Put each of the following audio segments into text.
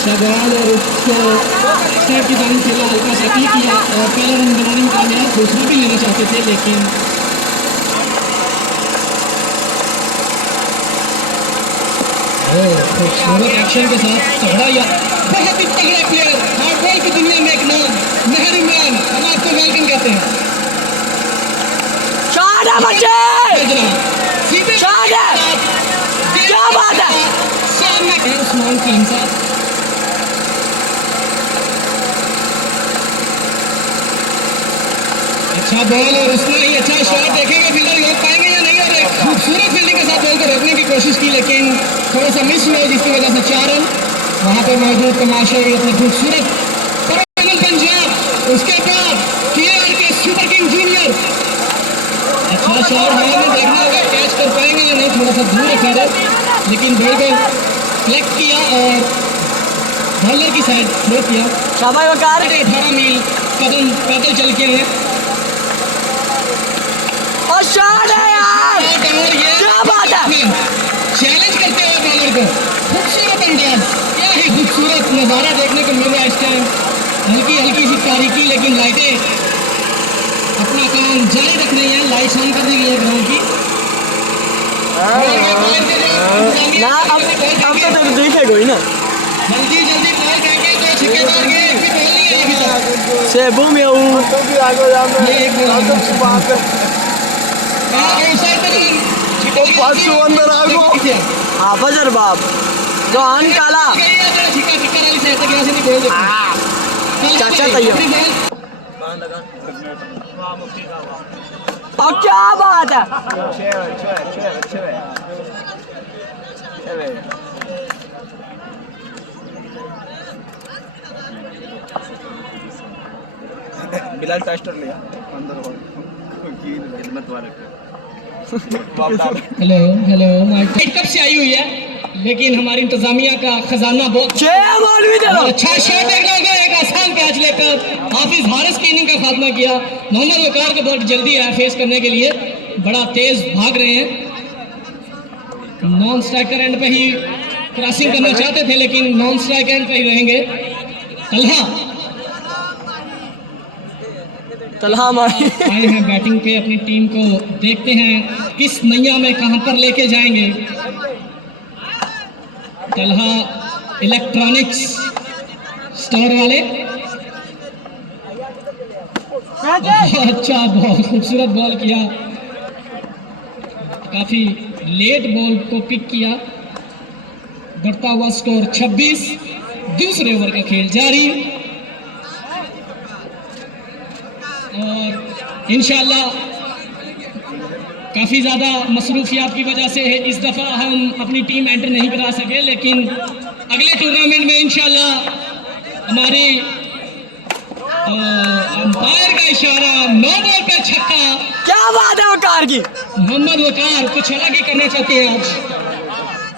शहबाज और उसको स्टेप की जानिब से हल्का सा की किया और पहला रन बनाने में कामयाब, दूसरा भी लेना चाहते थे लेकिन खूबसूरत एक्शन के साथ तगड़ा या बहुत ही तगड़ा प्लेयर, हार्ड बॉल की दुनिया में एक नाम मेहर इमरान, हम आपको वेलकम कहते हैं। क्या बात है, सामने उस्मान खान साहब, अच्छा बॉल और उसने ही अच्छा शॉट, देखेंगे फील्डर रोक पाएंगे या नहीं, और एक खूबसूरत फील्डिंग के साथ बॉल को रोकने की कोशिश की लेकिन थोड़ा सा मिस हुआ जिसकी वजह से 4 रन। वहां पर मौजूद तमाशे अपनी खूबसूरत पंजाब, उसके बाद KRK सुपर किंग जूनियर, अच्छा शॉट है, देखना होगा कैच कर पाएंगे या नहीं, थोड़ा सा दूर रखा है लेकिन बॉल को कलेक्ट किया और बॉलर की साइड थ्रो किया। शाबाश वकार, 18 मील कदम पैदल चल के हैं और शॉट है यार, क्या बात है, चैलेंज करते हुए बॉलर को, खूबसूरत अंदाज, क्या ही खूबसूरत नज़ारा देखने को मिल रहा है इस टाइम। हल्की हल्की सी तारीकी लेकिन लाइटें अपना काम जारी रख रही हैं, लाइट्स ऑन कर दी गई है ग्राउंड की। ना अब तो देखेगा ही ना, जल्दी जल्दी बॉल फेंके, 2 छक्के मार गए, एक भी बॉल नहीं है अभी तक। सेबू में हूँ ये एक बॉल अंदर आगो, हाँ बजर बाप जो आन काला चाचा तैयार, और क्या बात है, बिलाल टेस्टर लिया अंदर खिदमत वाले। हेलो हेलो माइक कब से आई हुई है लेकिन हमारी इंतजामिया का खजाना बहुत अच्छा शॉट देखना होगा, एक आसान कैच लेकर हाफिज हारिस की इनिंग का खात्मा किया। मोहम्मद वकार को बहुत जल्दी है फेस करने के लिए, बड़ा तेज भाग रहे हैं, नॉन स्ट्राइकर एंड पे ही क्रॉसिंग करना चाहते थे लेकिन नॉन स्ट्राइक एंड पे ही रहेंगे। तलहा आए हैं बैटिंग पे, अपनी टीम को देखते हैं किस नैया में कहां पर लेके जाएंगे। तलहा इलेक्ट्रॉनिक्स स्टोर वाले, अच्छा बॉल, खूबसूरत बॉल किया, काफी लेट बॉल को पिक किया। बढ़ता हुआ स्कोर 26, दूसरे ओवर का खेल जारी और इंशाल्लाह काफ़ी ज़्यादा मसरूफियात की वजह से इस दफ़ा हम अपनी टीम एंटर नहीं करा सके लेकिन अगले टूर्नामेंट में इंशाल्लाह हमारी अंपायर का इशारा, 9 बॉल पे छक्का, क्या बात है वकार की, मोहम्मद वकार कुछ अलग ही करना चाहते हैं आज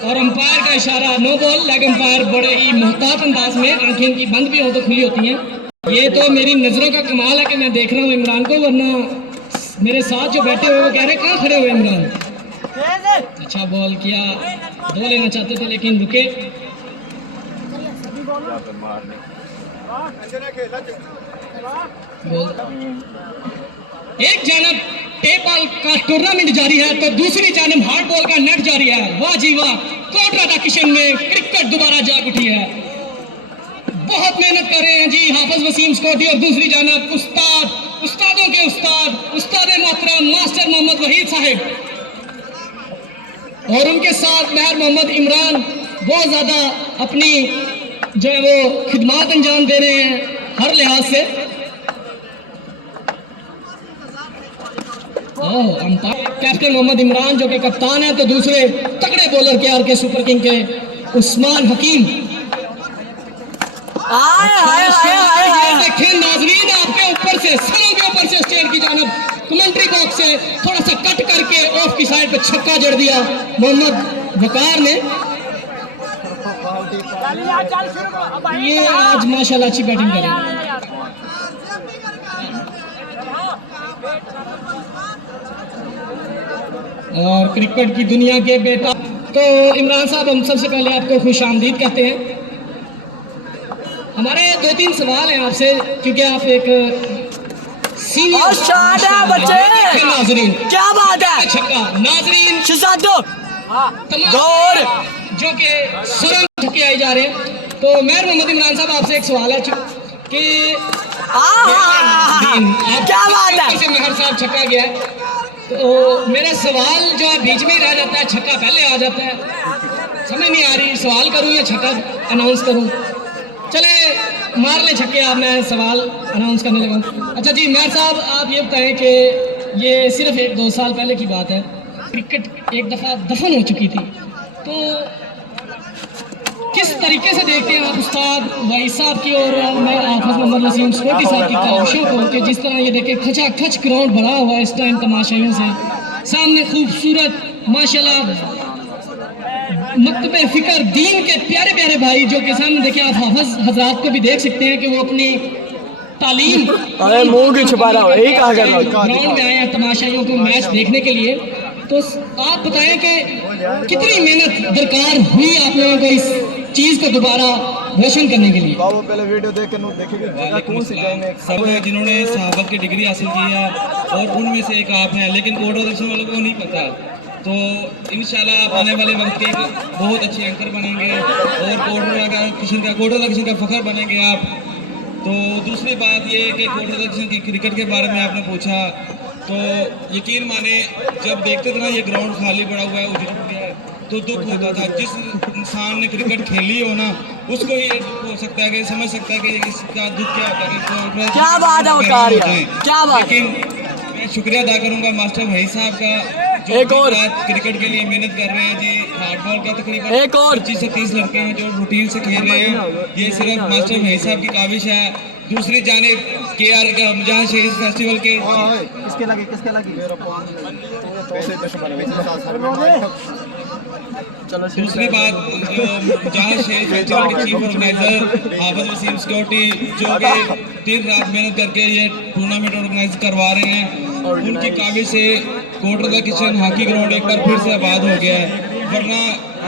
और अंपायर का इशारा 9 बॉल। लेग अंपायर बड़े ही मोहतात अंदाज में, आंखें इनकी बंद भी हो तो खुली होती हैं। ये तो मेरी नज़रों का कमाल है कि मैं देख रहा हूँ इमरान को, वरना मेरे साथ जो बैठे हुए वो कह रहे कहाँ खड़े हुए इमरान। अच्छा बॉल किया, 2 लेना चाहते थे लेकिन रुके। एक जानब टेप बॉल का टूर्नामेंट जारी है तो दूसरी जानब हार्ड बॉल का नेट जारी है। वाह जी वाह, कोट राधा किशन में क्रिकेट दोबारा जाग उठी है, बहुत मेहनत कर रहे हैं जी हाफिज वसीम स्कॉटी और दूसरी जानब उस्तादों के उस्ताद मोहतरम मास्टर मोहम्मद वहीद साहिब और उनके साथ मेहर मोहम्मद इमरान बहुत ज़्यादा अपनी जो है वो खिदमात अंजाम दे रहे हैं हर लिहाज से। कैप्टन मोहम्मद इमरान जो कि कप्तान है, तो दूसरे तगड़े बॉलर KRK सुपर किंग के उस्मान हकीम। देखें नाजरीन, आपके ऊपर से, सरों के ऊपर से स्टेट की जानब कमेंट्री बॉक्स से थोड़ा सा कट करके ऑफ की साइड पे छक्का जड़ दिया मोहम्मद वकार ने। ये आज माशाल्लाह अच्छी बैटिंग कर रहे हैं। और क्रिकेट की दुनिया के बेटा तो इमरान साहब, हम सबसे पहले आपको खुश आमदीद कहते हैं। हमारे 2-3 सवाल हैं आपसे, क्योंकि आप एक और शाट है बच्चे, नाजरीन, क्या बात है, छक्का नाजरीन, शिशादो तमाम दौड़। जो कि सुरंग छक्के आए जा रहे हैं। तो मेहर मोहम्मद इमरान साहब आपसे एक सवाल है कि क्या बात है, से मेहर साहब छक्का गया है, तो मेरा सवाल जो है बीच में ही रह जाता है, छक्का पहले आ जाता है, समझ नहीं आ रही सवाल करूं या छक्का अनाउंस करूं। चले मार ले छक्के, आप मैं सवाल अनाउंस करने लगा। अच्छा जी मेहर साहब, आप ये बताएं कि ये सिर्फ 1-2 साल पहले की बात है, क्रिकेट एक दफ़ा दफन हो चुकी थी, तो किस तरीके से देखते हैं आप उस्ताद भाई साहब की और मैं हाफिज मोहम्मद नसीम स्पोर्टी साहब की काविशों को कि जिस तरह ये देखें खचा खच ग्राउंड भरा हुआ है इस टाइम तमाशाइयों से, सामने खूबसूरत माशाल्लाह मकतबे फिक्र दीन के प्यारे प्यारे भाई जो कि सामने देखें, आप हाफिज हजरात को भी देख सकते हैं कि वो अपनी तालीम अरे मुंह क्यों छुपा रहा हो, यही कहा कर रहा हूँ। ग्राउंड में आए हैं तमाशाइयों को मैच देखने के लिए, तो आप बताएं कि कितनी मेहनत दरकार हुई आप लोगों को इस चीज को दोबारा रोशन करने के लिए। बाबू पहले वीडियो देख के देखेंगे कौन सी गेम है। सब हैं जिन्होंने सहाबत की डिग्री हासिल की है और उनमें से एक आप हैं, लेकिन कोड ऑर्डर वालों को नहीं पता। तो इंशाल्लाह आप आने वाले वक्त के बहुत अच्छे एंकर बनेंगे और कोड किशन का फख्र बनेंगे आप। तो दूसरी बात ये कि कोड किशन की क्रिकेट के बारे में आपने पूछा, तो यकीन माने जब देखते थे ना ये ग्राउंड खाली पड़ा हुआ है, उजड़ गया है, तो दुख होता था। जिस इंसान ने क्रिकेट खेली हो ना, उसको ही ये दुख हो सकता है कि समझ सकता है कि इसका दुख क्या होता है। क्या बात है वकार, क्या बात। लेकिन मैं शुक्रिया अदा करूंगा मास्टर भाई साहब का, जो एक और क्रिकेट के लिए मेहनत कर रहे हैं जी। हार्ड बॉल का तकरीबन एक और 25 से 30 लड़के हैं जो रूटीन से खेल रहे हैं, ये सिर्फ मास्टर भाई साहब की काविश है। दूसरी जानिब KR का मुजाहिद शहीद फेस्टिवल के किसके लगी दूसरी बात मुजाहिद शहीद फेस्टिवल के चीफ ऑर्गेनाइजर हाफिज वसीम सिक्योरिटी जो कि दिन रात मेहनत करके ये टूर्नामेंट ऑर्गेनाइज करवा रहे हैं, उनकी काबिज से कोटरदा किशन हॉकी ग्राउंड एक बार फिर से आबाद हो गया है। वरना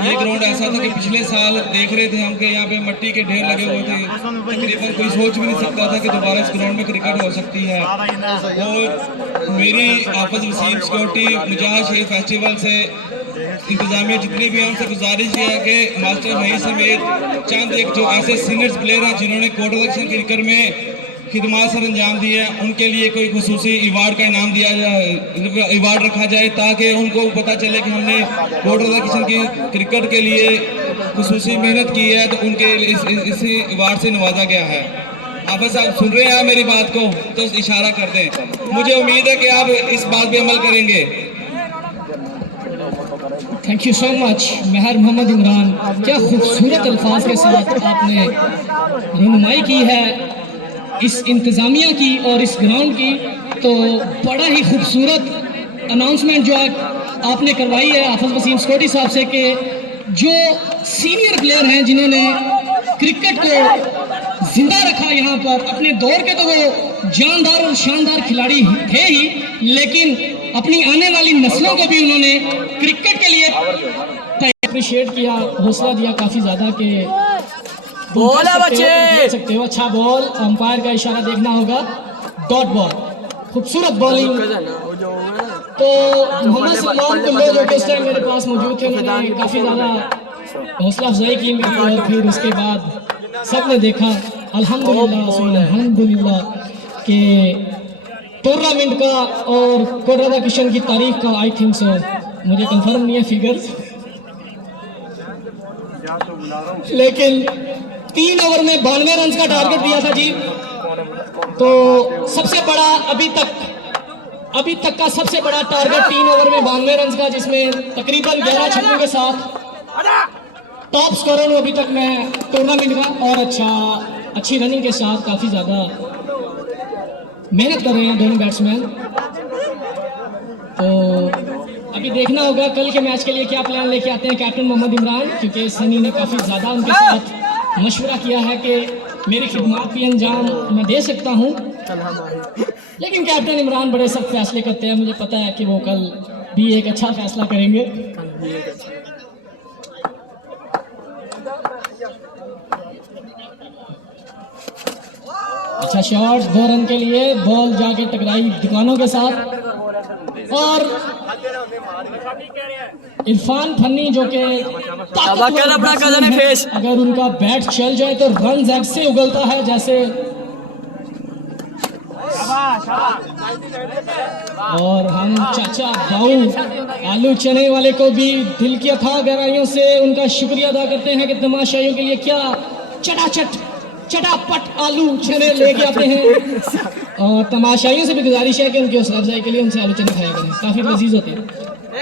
ये ग्राउंड ऐसा था कि पिछले साल देख रहे थे हम कि यहाँ पे मट्टी के ढेर लगे हुए थे, तकरीबन कोई सोच भी नहीं सकता था कि दोबारा इस ग्राउंड में क्रिकेट हो सकती है। और मेरी हाफिज वसीम सिक्योरिटी मुजाहिद शहीद फेस्टिवल से इंतजामिया जितनी भी हमसे गुजारिश है कि मास्टर भाई समेत चंद एक जो ऐसे सीनियर प्लेयर हैं जिन्होंने कोटरदा क्रिकेट में खिदमत सर अंजाम दी है, उनके लिए कोई खुसूसी अवार्ड का इनाम दिया जाए, अवार्ड रखा जाए, ताकि उनको पता चले कि हमने कोटरदा किशन की क्रिकेट के लिए खुसूसी मेहनत की है, तो उनके इसी अवार्ड से नवाजा गया है। आप बस आप सुन रहे हैं मेरी बात को तो इशारा कर दें। मुझे उम्मीद है कि आप इस बात पे अमल करेंगे। थैंक यू सो मच मेहर मोहम्मद इमरान, क्या खूबसूरत अल्फाज के साथ आपने रहनुमाई की है इस इंतज़ामिया की और इस ग्राउंड की। तो बड़ा ही खूबसूरत अनाउंसमेंट जो आपने करवाई है हाफिज वसीम सिक्योरिटी साहब से कि जो सीनियर प्लेयर हैं जिन्होंने क्रिकेट को जिंदा रखा यहाँ पर, अपने दौर के तो वो जानदार और शानदार खिलाड़ी थे ही, लेकिन अपनी आने वाली नस्लों को भी उन्होंने क्रिकेट के लिए अप्रिशिएट किया, हौसला दिया काफ़ी ज़्यादा कि बॉल है बच्चे, देख सकते हो। अच्छा बॉल, अंपायर का इशारा देखना होगा, डॉट बॉल, खूबसूरत बॉलिंग। तो मोहम्मद सलमान कुल्लो जो कि इस टाइम मेरे पास मौजूद थे, उन्होंने काफ़ी ज़्यादा हौसला अफजाई की मेरी, और फिर उसके बाद सब ने देखा अल्हम्दुलिल्लाह कि टूर्नामेंट का और कोटरदा किशन की तारीख का आई थिंक सो, मुझे कंफर्म नहीं है फिगर्स, लेकिन 3 ओवर में 92 रन का टारगेट दिया था जी। तो सबसे बड़ा अभी तक का सबसे बड़ा टारगेट 3 ओवर में 92 रन का, जिसमें तकरीबन 11 छक्कों के साथ टॉप स्कोरर अभी तक मैं टूर्नामेंट का, और अच्छी रनिंग के साथ काफ़ी ज़्यादा मेहनत कर रहे हैं दोनों बैट्समैन। तो अभी देखना होगा कल के मैच के लिए क्या प्लान लेके आते हैं कैप्टन मोहम्मद इमरान, क्योंकि सनी ने काफ़ी ज़्यादा उनके साथ मशवरा किया है कि मेरी खिदमत भी अंजाम मैं दे सकता हूं, लेकिन कैप्टन इमरान बड़े सख्त फैसले करते हैं। मुझे पता है कि वो कल भी एक अच्छा फैसला करेंगे। अच्छा शॉट, 2 रन के लिए। बॉल जाके टकराई दुकानों के साथ और इरफान फन्नी जो कि कर अपना कजन है फेस। अगर उनका बैट चल जाए तो रन ऐसे उगलता है जैसे। और हम चाचा बाऊ आलू चने वाले को भी दिल की अथाह गहराइयों से उनका शुक्रिया अदा करते हैं कि तमाशाइयों के लिए क्या चटापट आलू चने लेके आते हैं। और तमाशाइयों से भी गुजारिश है कि उनकी हौसला अफजाई के लिए उनसे आलू चने खाया करें, काफ़ी लजीज होते हैं।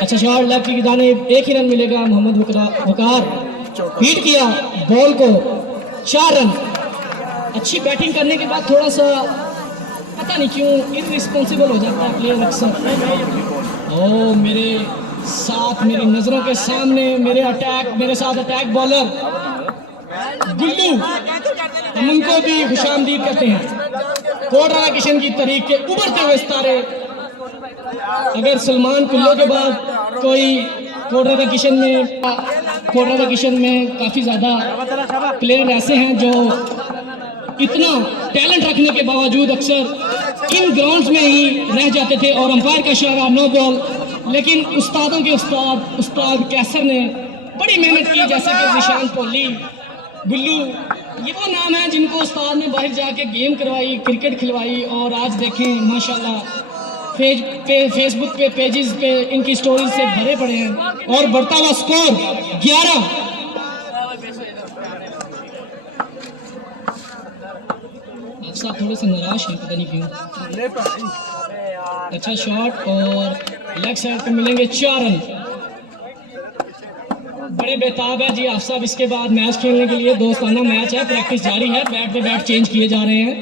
अच्छा शॉट, लेग की जानिब 1 ही रन मिलेगा। मोहम्मद वकार बीट किया बॉल को, 4 रन। अच्छी बैटिंग करने के बाद थोड़ा सा पता नहीं क्यों इररिस्पॉन्सिबल हो जाता है प्लेयर अक्सर। ओ मेरे साथ, मेरी नज़रों के सामने मेरे साथ अटैक बॉलर गुल्लू, हम उनको भी खुशामदीद करते हैं। कोट राधा किशन की तरीक के उभरते हुए सितारे। अगर सलमान कुल्लो के बाद कोई कोट राधा किशन में काफ़ी ज़्यादा प्लेयर ऐसे हैं जो इतना टैलेंट रखने के बावजूद अक्सर इन ग्राउंड्स में ही रह जाते थे और अंपायर का इशारा नो बॉल। लेकिन उस्तादों के उस्ताद कैसर ने बड़ी मेहनत की, जैसे कि निशान कोहली, गुल्लू, ये वो नाम है जिनको उस्ताद ने बाहर जाके गेम करवाई, क्रिकेट खिलवाई। और आज देखें माशाल्लाह फेसबुक पे पेजेस पे इनकी स्टोरीज से भरे पड़े हैं। और बढ़ता हुआ स्कोर 11। साहब थोड़े से निराश हैं, पता नहीं क्यों। अच्छा शॉट और लेग साइड पे मिलेंगे 4 रन। बड़े बेताब है जी आप साहब इसके बाद मैच खेलने के लिए। दोस्ताना मैच है, प्रैक्टिस जारी है, बैट पे बैट चेंज किए जा रहे हैं।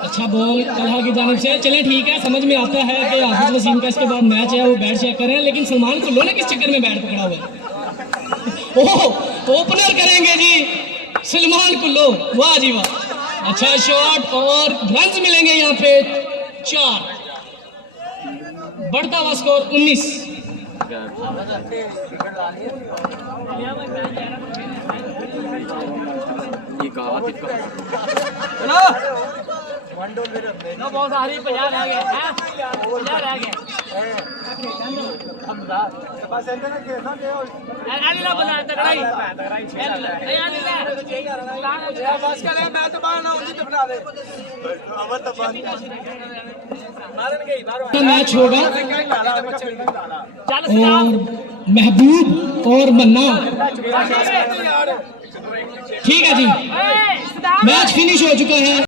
अच्छा बॉल तलहा की जानिब से। चलें ठीक है, समझ में आता है कि हाफिज वसीम का इसके बाद मैच है, वो बैट चेक करें। लेकिन सलमान कुल्लो ने किस चक्कर में बैट पकड़ा हुआ है? ओह, ओपनर करेंगे जी सलमान कुल्लो, वाह जी वाह। अच्छा शॉट और रन्स मिलेंगे यहाँ पे 4। बढ़ता हुआ स्कोर 19। बहुत सारी 50 रह गए हैं, 50 रह गए। मैच होगा और महबूब और मन्ना। ठीक है जी, मैच फिनिश हो चुका है।